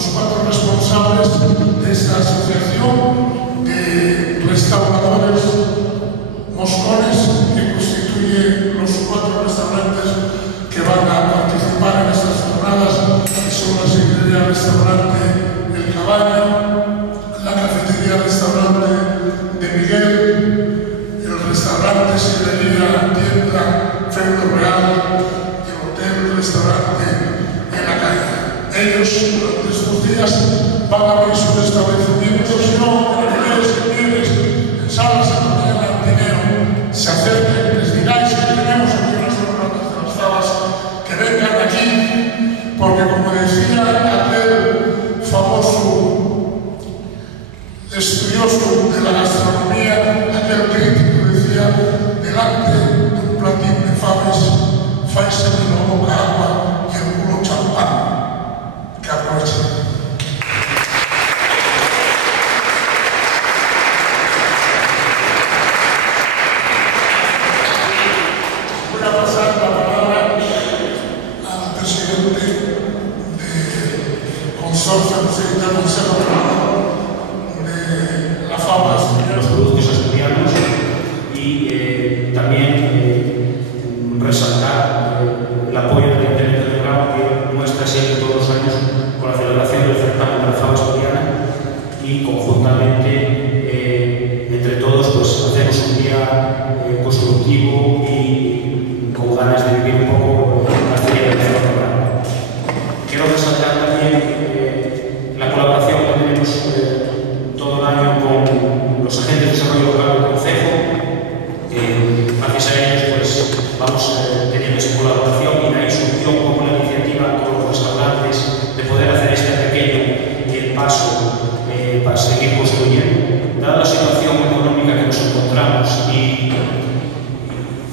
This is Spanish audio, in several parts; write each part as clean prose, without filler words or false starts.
los 4 responsables de esta asociación de restauradores moscones que constituye los 4 restaurantes que van a participar en estas jornadas, que son la Secretaría Restaurante El Caballo, la Cafetería Restaurante de Miguel, el Restaurante Sidrería Tienda Feudo Real y el Hotel Restaurante en la Calle. Ellos durante estos días van a abrir sus establecimientos, si no, en bienes, en salas, en mañana, dinero, se acerquen, les digáis que tenemos aquí unas restaurantes de las salas, que vengan aquí, porque como decía aquel famoso estudioso de la gastronomía, aquel crítico decía, delante de un platín de faves, faise de la boca agua y el culo champán. Que aprovechen. Voy a pasar la palabra al presidente del consorcio, presidente del Consejo de la FAPA, de los productos asturianos, y también resaltar el apoyo del Ayuntamiento de Grau, que muestra siempre todos los años con la celebración del certamen de la FAPA asturiana, y conjuntamente entre todos pues hacemos un día constructivo y con ganas de vivir un poco la experiencia de la Grau. Quiero resaltar también la colaboración que tenemos todo el año con los agentes de desarrollo local del Concejo. Gracias a ellos pues vamos teniendo esa colaboración y la instrucción un poco la iniciativa con los restaurantes de poder hacer este pequeño paso para seguir construyendo. Dada la situación económica que nos encontramos y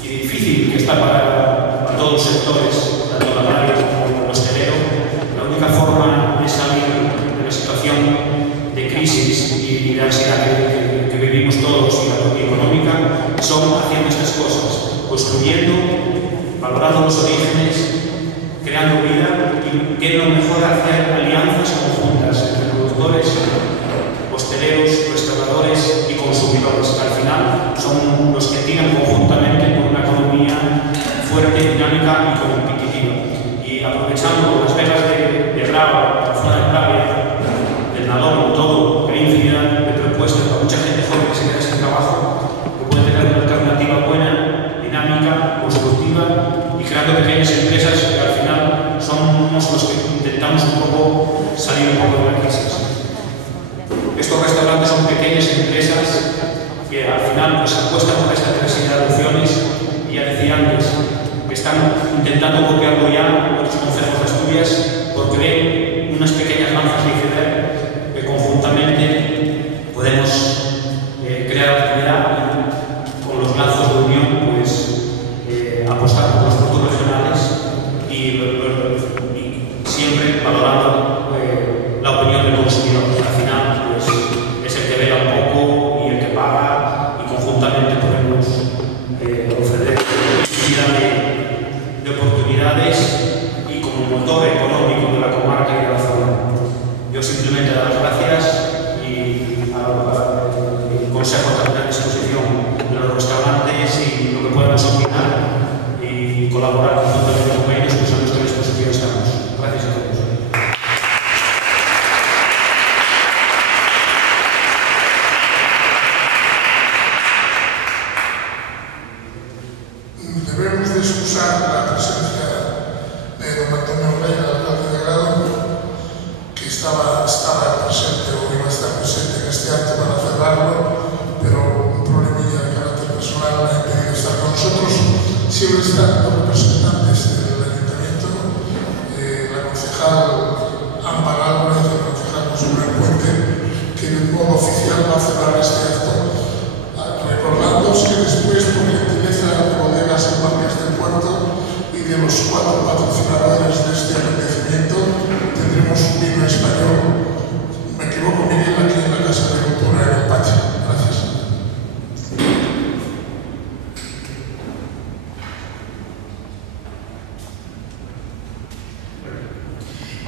difícil que está para todos los sectores, tanto la agrario como el hostelero, la única forma de salir de la situación de crisis y de ansiedad que vivimos todos y la económica son haciendo estas cosas, construyendo, valorando los orígenes, creando vida, y que es lo mejor hacer alianzas conjuntas entre productores, hosteleros, restauradores y consumidores, que al final son los que tiran conjuntamente por una economía fuerte, dinámica y competitiva. Y aprovechando las vegas de Grau, la zona de Pravia, del Nadón, todo, que hay infinidad de propuestas para mucha gente joven que se queda sin trabajo, que puede tener una alternativa buena, dinámica, constructiva, y creando pequeñas empresas que al final somos los que intentamos un poco salir un poco de la crisis. Estos restaurantes son pequeñas empresas que al final pues, apuestan por esta diversidad de opciones, y ya decía antes que están intentando copiarlo ya otros concejos de Asturias, porque ven unas pequeñas lanzas de ICEDER que conjuntamente podemos crear actividad y con los lazos de unión pues apostar por los productos regionales y siempre valorando la opinión del consumidor. Al final pues, es el que vela un poco y el que paga, y conjuntamente podemos ofrecer de oportunidades y como motor económico de la comarca y de la zona. Yo simplemente dar las gracias y al Consejo también a disposición de los restaurantes y lo que podamos opinar y colaborar conjuntamente con ellos, pues a nuestra disposición estamos. Gracias a todos. Debemos de excusar la presencia de don Antonio Rey, el alcalde de Grau, que estaba presente o iba a estar presente en este acto para cerrarlo, pero un problemilla de carácter personal me ha impedido estar con nosotros. Siempre están los representantes del ayuntamiento, la concejal Ámbar Álvarez, el concejal José Manuel Puente, que de un modo oficial va a cerrar este acto, recordándoos que después, por gentileza de bodegas en Parques del Puerto y de los 4 patrocinadores de este acontecimiento, tendremos un vino español. Me equivoco, Miguel, aquí en la Casa de Cultura en el Pache. Gracias.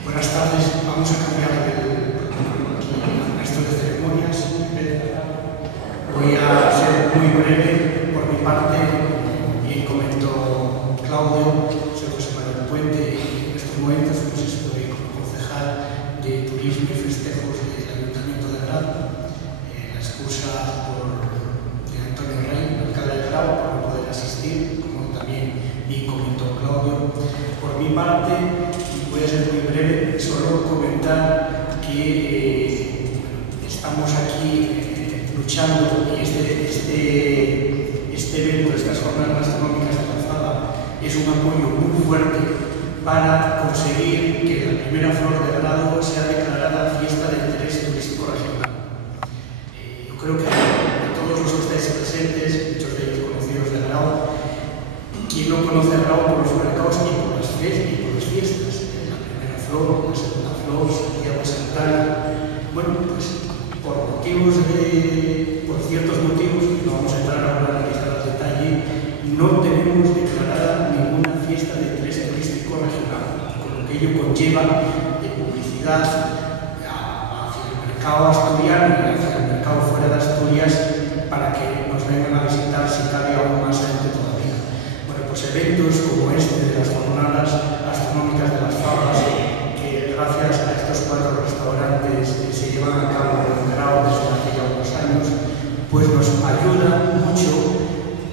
Buenas tardes, vamos a cambiar de ser muy breve por mi parte. Bien comentó Claudio, soy José Manuel Puente y en estos momentos pues estoy como concejal de Turismo y Festejos del Ayuntamiento de Grado. La excusa de Antonio Rey, alcalde de Grado, por no poder asistir, como también bien comentó Claudio. Por mi parte, voy a ser muy breve, solo comentar que estamos aquí luchando y este evento, estas jornadas gastronómicas de la Faba, es un apoyo muy fuerte para conseguir que la primera flor de Grado sea declarada fiesta de interés turístico regional. Yo creo que de todos los que estáis presentes, muchos de ellos conocidos de Grado, quien no conoce a Grado por los mercados y por las fiestas, la primera flor, la segunda flor, Santiago Santana, bueno, pues por ciertos motivos, no vamos a entrar ahora en analizar al detalle, no tenemos declarada ninguna fiesta de interés turístico regional, con lo que ello conlleva de publicidad hacia el mercado asturiano y hacia el mercado fuera de Asturias para que nos vengan a visitar si cabe aún más gente todavía. Bueno, pues eventos como este de las jornadas gastronómicas de las Fabas, que gracias a estos 4 restaurantes que se llevan a cabo en Grado desde hace ya unos años, pues nos ayuda mucho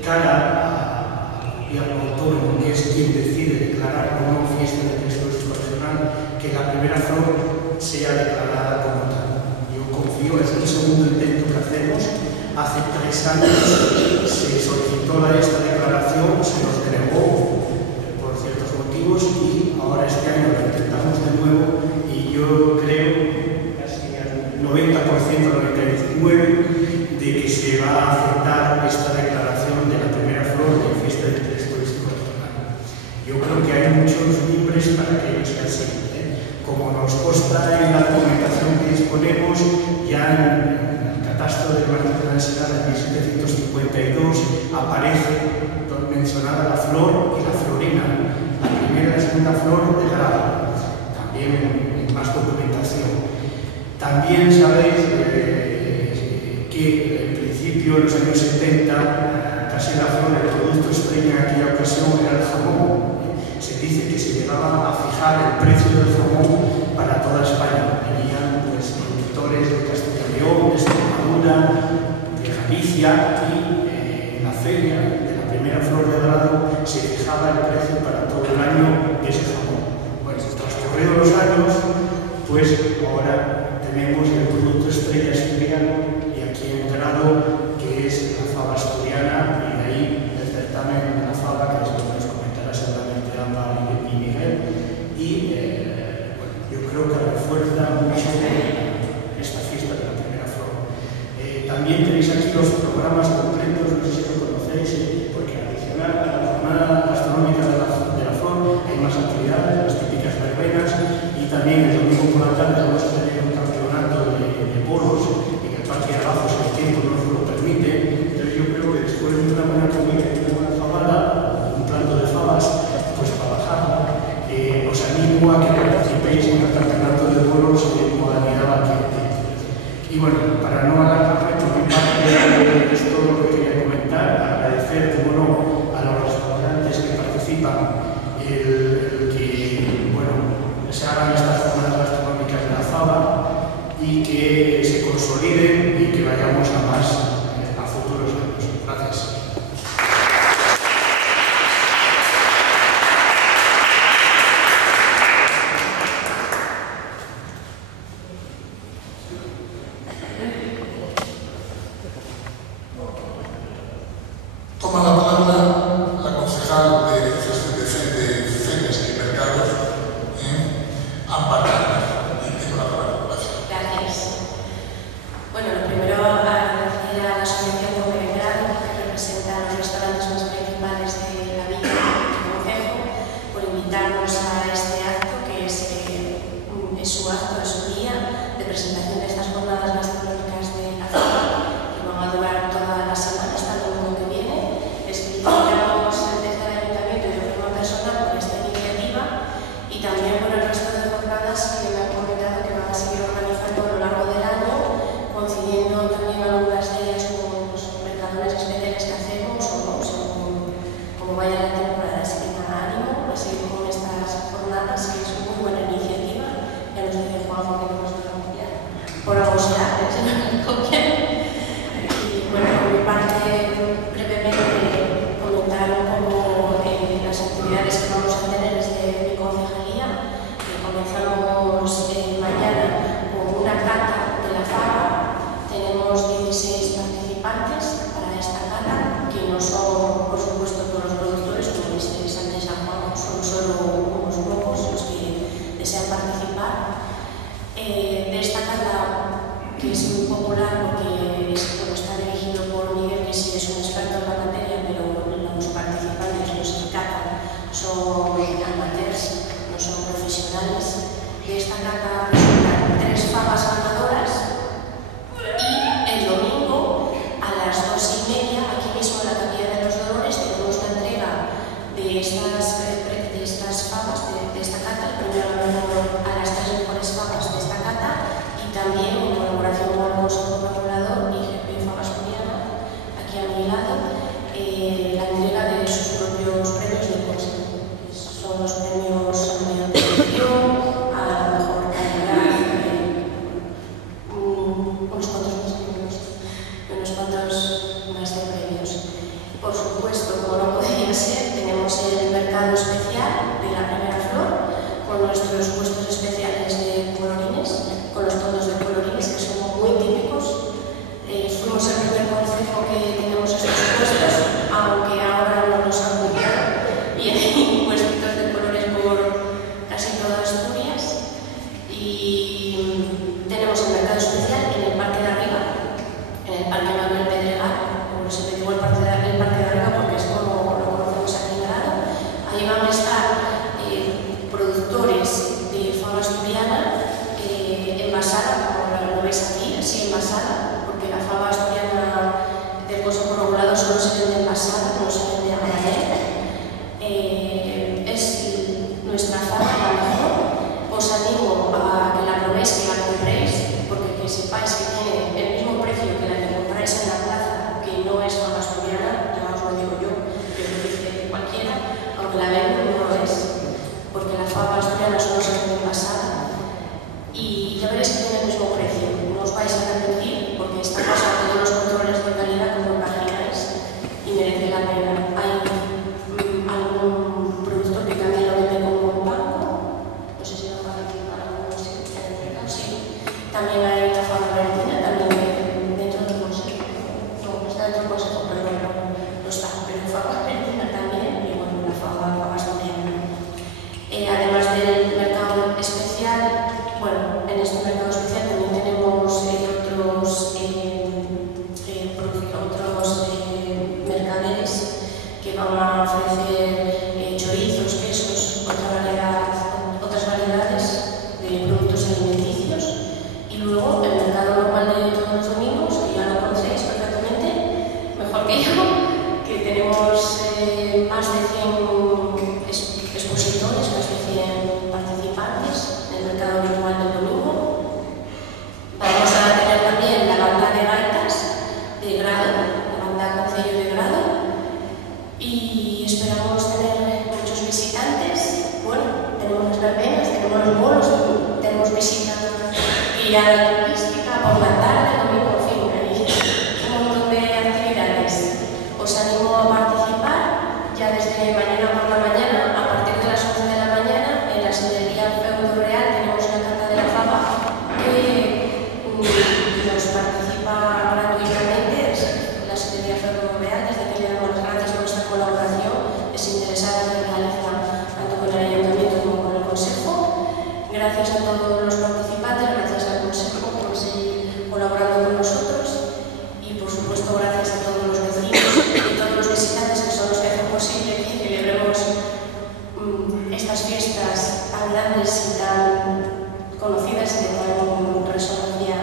cara al gobierno autónomo, que es quien decide declarar o no fiesta de interés turístico regional, que la primera flor sea declarada como tal. Yo confío, es el segundo intento que hacemos. Hace 3 años se solicitó esta declaración, se nos denegó por ciertos motivos y ahora este año lo intentamos de nuevo y yo creo casi al 90%, 99%, de que se va a aceptar esta declaración de la primera flor de fiesta de interés turístico regional. Yo creo que hay muchos mimbres para que ello sea así. Como nos consta en la documentación que disponemos, ya en el catastro de Martín de la Ensenada de 1752 aparece mencionada la flor y la florina, la primera y la segunda flor de Grado, también en más documentación. También sabéis que en principio, en los años 70, casi la flor, el producto estrella en aquella ocasión era el jamón. Se dice que se llegaba a fijar el precio del jamón para toda España. Venían pues, productores de Castilla y León, de Extremadura, de Galicia y en la feria de la primera flor de Grado se fijaba el precio para todo el año de ese jamón. Bueno, transcurridos los años, pues ahora tenemos el producto estrella asturiano y aquí en Grado, que es la fava asturiana, y de ahí el certamen de la fava, que después nos comentará seguramente Amba y Miguel. Y bueno, yo creo que refuerza mucho esta fiesta de la primera flor. También tenéis aquí los programas completos, no sé si lo conocéis, porque adicional a la jornada gastronómica de la flor hay más actividades, las típicas verbenas, y también el domingo por la tarde vamos a tener un campeonato de bolos en el parque de abajo, si el tiempo nos lo permite. Entonces yo creo que después de una buena comida y una buena fabada, un plato de fabas, pues para bajarla, os animo a que participéis en el campeonato de bolos en modalidad batiente. Y bueno, para no alargarme, por mi parte, es todo lo que quería comentar. Agradecer, como no, a los restaurantes que participan, el que, bueno, se hagan estas jornadas gastronómicas de la Faba y que se consoliden y que vayamos a más a futuros años. Gracias. Toma la palabra la concejal de Ferias y Mercados, Amba. Y tengo la palabra. Gracias. Gracias. Bueno, lo primero, agradecer a la asociación Comergrado, que representa a los restaurantes más principales de la villa del concejo, por invitarnos a este acto, que es su acto, es su día de presentación de estas jornadas gastronómicas de la zona, que van a durar toda la semana hasta el domingo que viene. Les felicitamos desde el Ayuntamiento y de forma personal por esta iniciativa y también por el resto de jornadas que me han comentado que van a seguir organizando a lo largo del año, coincidiendo también algunas de ellas con los mercadores especiales copia. Y bueno, por mi parte, brevemente comentar un poco las actividades que vamos a tener desde mi concejalía. Comenzamos mañana con una cata de la fava. Tenemos 16 participantes para esta cata, que no son, por supuesto, todos los productores, como ustedes antes han jugado, son solo unos pocos los que desean participar. De esta cata, que es muy popular porque está dirigido por Miguel, que sí es un experto en la materia, pero los participantes, los que catan, son amateurs, no son profesionales. De esta cata resultan 3 favas ganadoras y el domingo a las 2:30, aquí mismo en la Capilla de los Dolores, tenemos la entrega de estas favas, de esta cata, el premio a las 3 mejores favas de esta cata, y también en colaboración con el Consejo Regulador y GP Fava Asturiana, aquí a mi lado, la entrega de sus propios premios de consejo. Son los premios a medio producción, a la mejor calidad, unos cuantos más de premios. Por supuesto, como no podría ser, tenemos el mercado especial de la primera flor, con nuestros puestos especiales de colorines, con los tonos de colorines que son muy típicos. Fuimos el primer concejo que tenemos estos puestos, aunque ahora no nos han copiado, y hay puestos de colores por casi toda Asturias. Y tenemos el mercado especial en el Parque de Arriba, en el Parque Manuel Pedregal, como se me digo el Parque de Arriba porque es como lo conocemos aquí en Grado. Ahí van a estar productores de fava asturiana envasada, como lo veis aquí, así envasada, porque la fava asturiana del Consejo Regulador solo se vende envasada, no se vende a granel. Es nuestra fava la mejor. Os animo a que la probéis, que la compréis, porque que sepáis que tiene el mismo precio que la que compráis en la plaza, que no es fava asturiana, ya os lo digo yo, que lo dice cualquiera, aunque la venden no lo es, porque la fava asturiana solo se vende envasada. Y ya veréis que tiene el mismo precio, no os vais a arrepentir, porque está pasando todos los controles de calidad como imagináis y merece la pena. Hay algún productor que también lo vende como un banco, no sé si lo van a para algunos sí. También hay la fava valentina, también dentro del consejo, no está dentro del consejo, pero no está, pero fava valentina también, y bueno, la fava asturiana. Además del mercado especial, bueno, en este mercado especial también tenemos otros mercaderes que van a ofrecer chorizos, quesos, otras variedades de productos alimenticios. Y luego el mercado normal de todos los domingos, que ya lo conocéis perfectamente, mejor que yo, que tenemos más de 100 expositores, más de 100 participantes en el mercado virtual del domingo. Vamos a tener también la banda de gaitas de Grado, la banda Concello de Grado, y esperamos tener muchos visitantes. Bueno, tenemos las verbenas, tenemos los bolos, tenemos visitas guiada turística por la tarde, domingo, en fin, hay un montón de actividades. Os animo a participar ya desde mañana por la mañana, a partir de las 11 de la mañana, en la sidrería Feudo Real tenemos una cata de la fava que nos participa gratuitamente. Es la sidrería Feudo Real, desde que le damos las gracias por esta colaboración desinteresada que realiza tanto con el Ayuntamiento como con el Consejo. Gracias a todos los participantes, gracias al Consejo por seguir colaborando con nosotros, y por supuesto gracias a todos los vecinos y todos los visitantes que son los que hacen posible que celebremos estas fiestas tan grandes y tan conocidas y de tan resonancia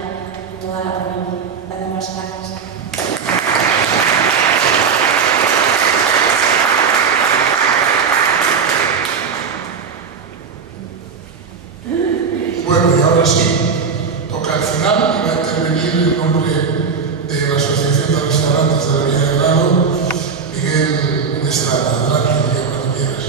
en toda la provincia. Nada más, gracias. Bueno, y ahora sí, toca al final y va a intervenir en nombre de la Asociación de Restaurantes de la Villa de Grado, Miguel Estrada. Adelante, Miguel, cuando quieras.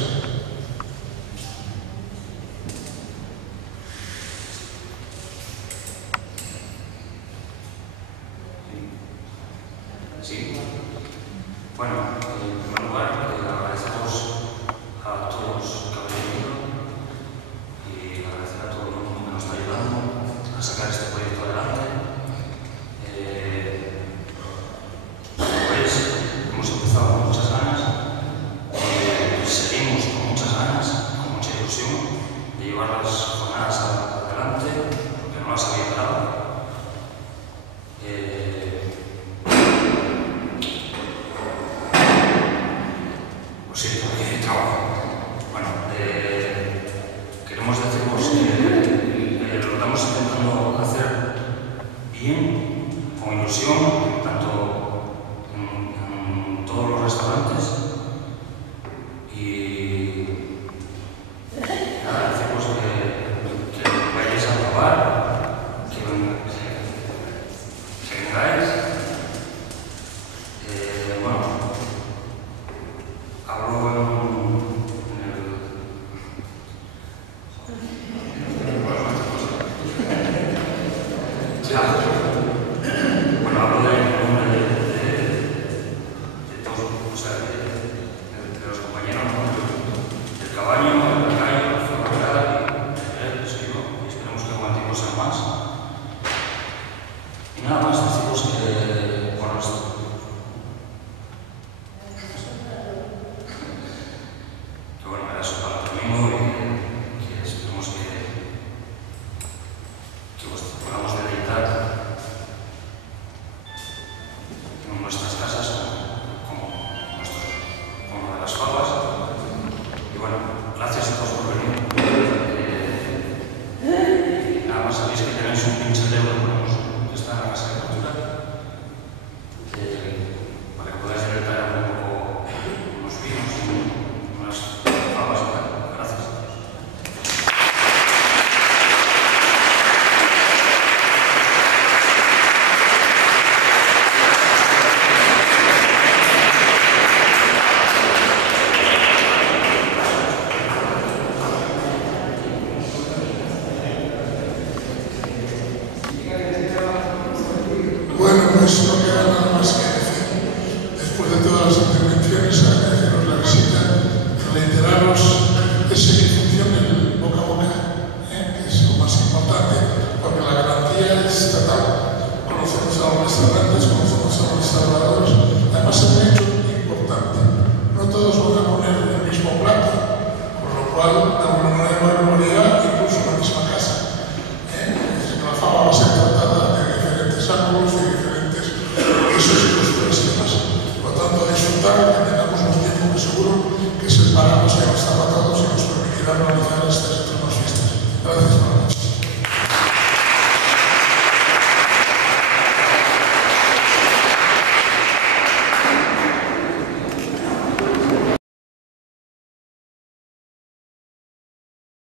llevar las jornadas adelante, porque no las había parado. Lo siento, porque trabajo. Bueno, queremos deciros que lo estamos intentando hacer bien, con ilusión, tanto en todos los restaurantes. Y nada, decimos que vayáis a probar, que vengáis. Bueno, hablo hablo del nombre de todos, o sea, de los compañeros, ¿no? Del caballo, del gallo, del ferrocarril, de él, soy yo, y esperemos que aguantemos a más. Y nada más, decimos que, bueno, que bueno, era eso para el domingo y que esperemos que os podamos deleitar en nuestras casas como de las papas. Y bueno, gracias a todos por venir. Nada más sabéis que tenéis un pinche de euros que está en la Casa de Cultura para que podáis deleitar un poco unos vinos y unas papas y tal. Gracias a todos. Bueno, pues no queda nada más que decir. Después de todas las intervenciones, agradeceros la visita, reiteraros ese que funcione el boca a boca, que es lo más importante, porque la garantía es total. Conocemos a los restaurantes, conocemos a los restauradores. Además, es un hecho importante. No todos van a poner el mismo plato, con lo cual